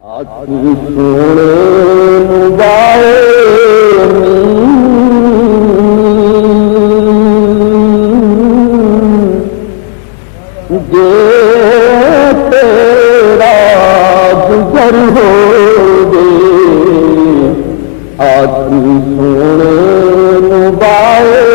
سونے مبائے تیرا گزر ہو گے آخری سونے مبائے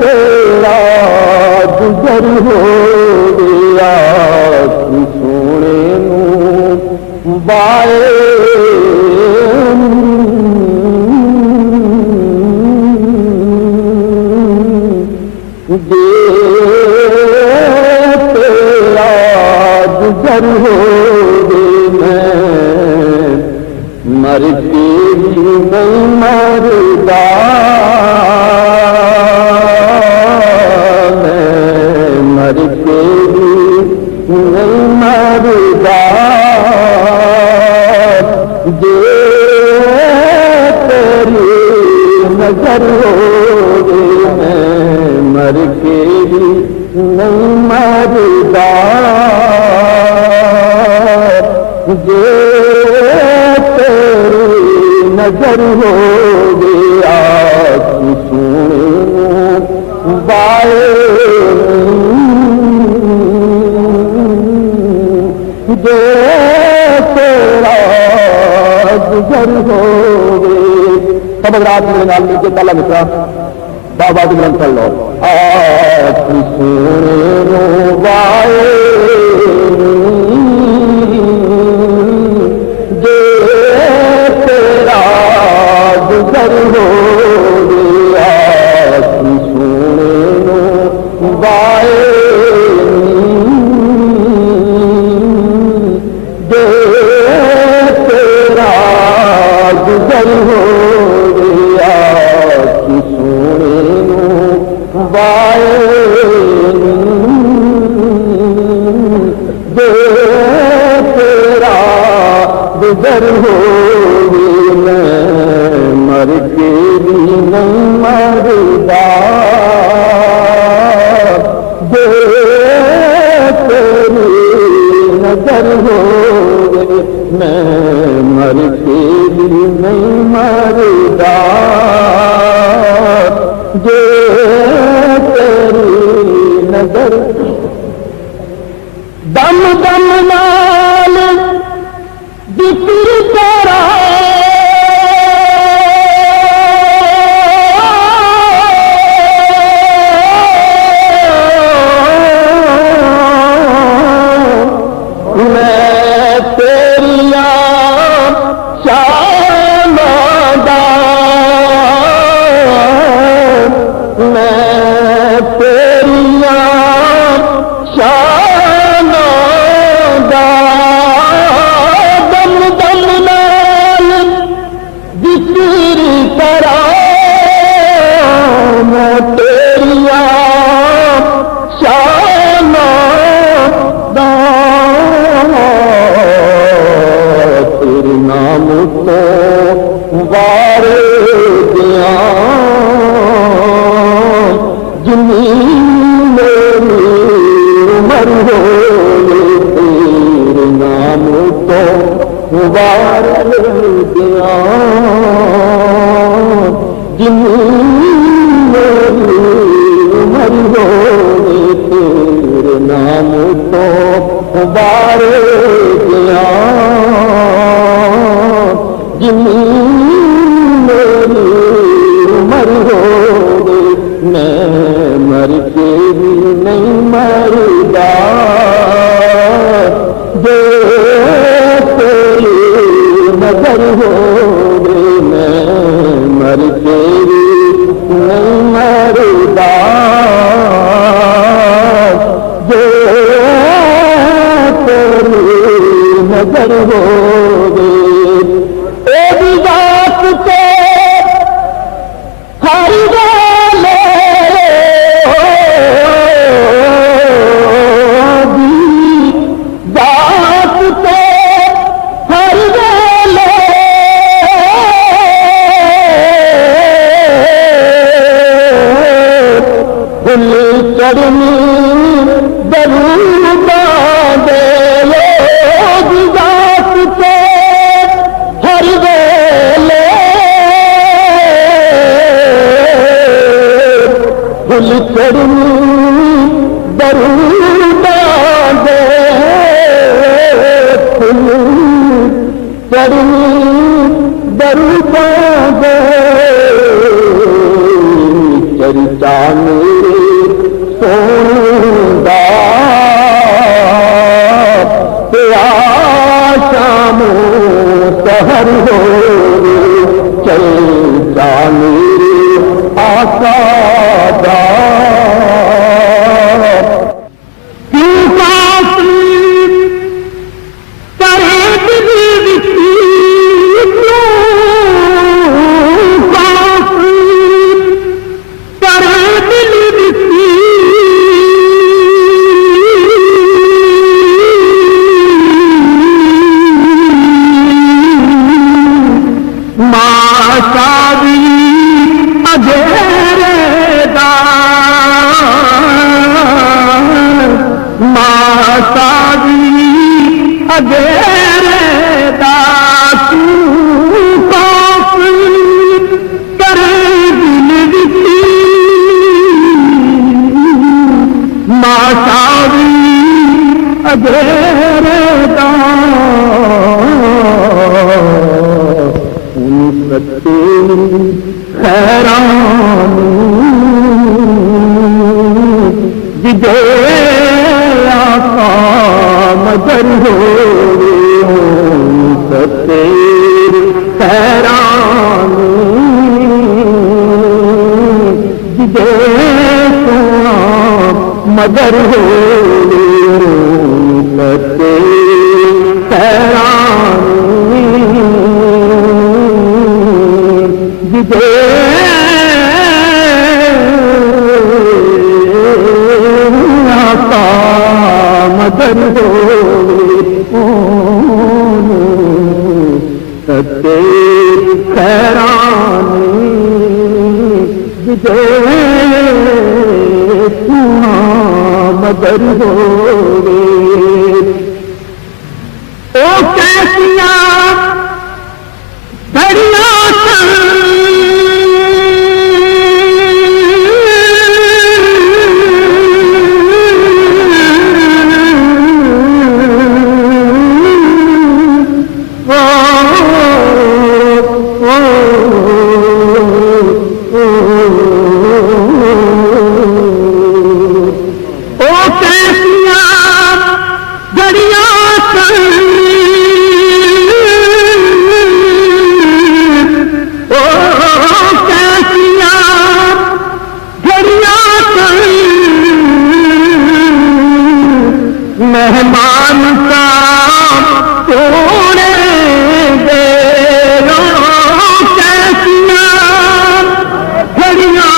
تیرا گزر ہو گیا سونے مبائے تیرا گزر ہو گئے مر کے بھی نہیں مردا مر کے بھی نہیں مردا تیری نظر ہو گئے مر کے بھی نہیں مردا تیری نظر ہو گیا سونے بائے تیرا گزر ہو گئے سب رات میرے نام مل کے پہلا مترا بابا کی گرنتھ پڑھ لو سونے بائے تیرا گزر ہو گیا سونے بائے تیرا گزر ہو گیا سونے بائے تیرا گزر ہو مر کے بھی نہیں مردا تیری نظر ہو گئے میں مر کے بھی نہیں مردا تیری نظر دم دم نال ذکر کرا پھل چڑھنی درود دے ذات کے ہر ویلے پھل چڑھنی درود دے پھل چڑھنی درود دے چرچا میرے سوندا تیرا شام سحر ہو چرچا میرے آقا دا مگر ہو ستے حیرانی جدے آقا مگر ہو ستے حیرانی جدے مگر ہوئے او کیسیاں بڑیاں مہمان کا توڑے دے کیسیاں گھڑیاں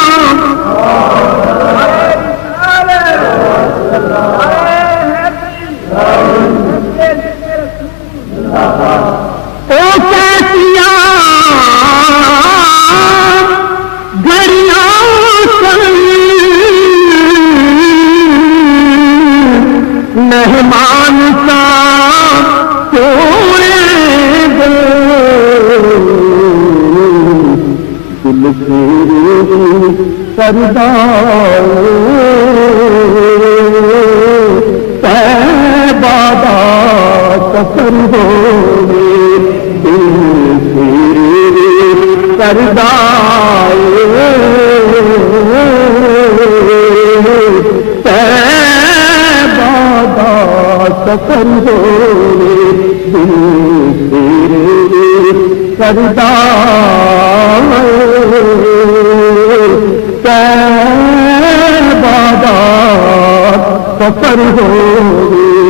او کیسیاں گھڑیاں مہمان کا توڑے دے دل تیرے سردار بابا سفر ہوئے دل تیرے سردار سفر ہوئے دل تیرے سردار بابا سفر ہوئے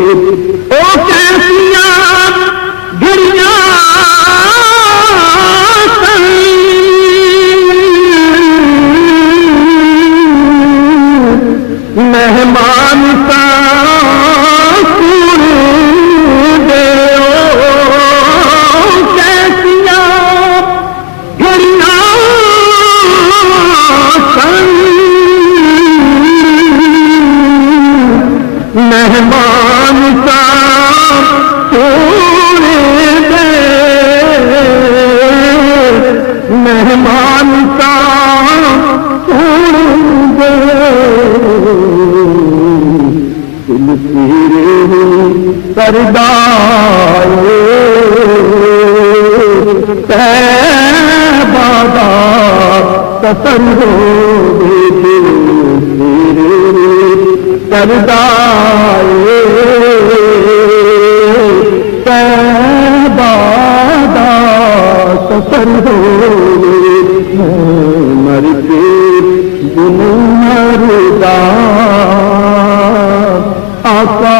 او کیسیاں گھڑیاں مہمان کا پردائے طیبہ دا قصر ہوگی تیرے پردائے طیبہ دا قصر ہوگی مر کے دن مردا آقا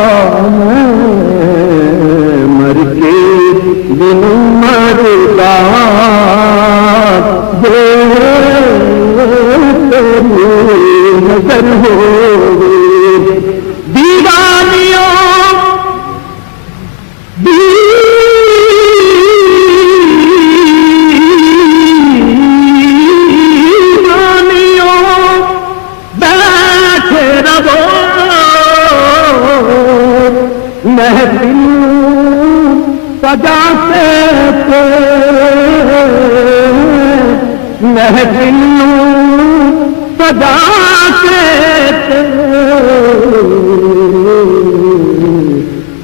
مر کے دن مردا نظر ہوگی دیوانیوں بیٹھے رہو محفل سجاتے تھے محفل سجاتے تھے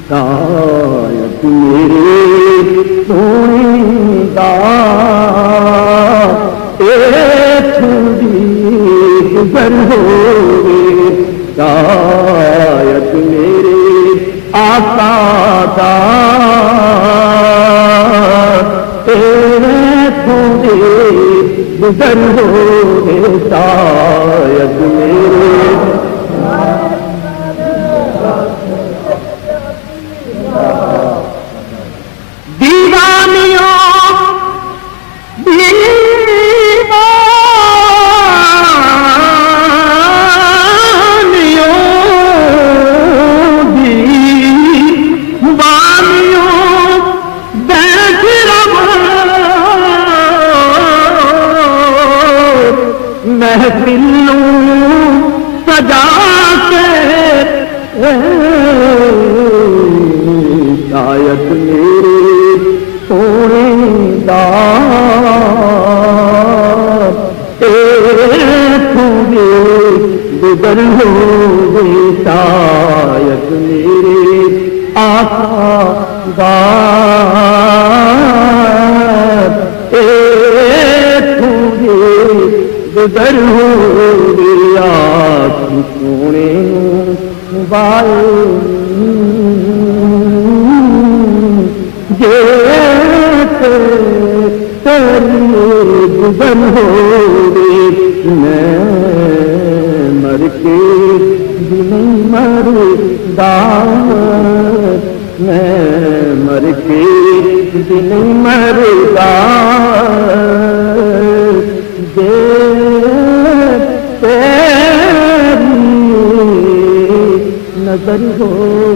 شاید میرے سونی دا ایک گزر ہوگی شاید میرے آقا دا گزر ہوگی شاید میرے دیوانیوں محفل سجا کے شاید میرے سونے دا گزر ہوگی شاید میرے آقا دا گزر ہوگی آپ سونے تیری گزر ہوگی میں مر کے دن مردا میں مر کے دن مردا نظر ہو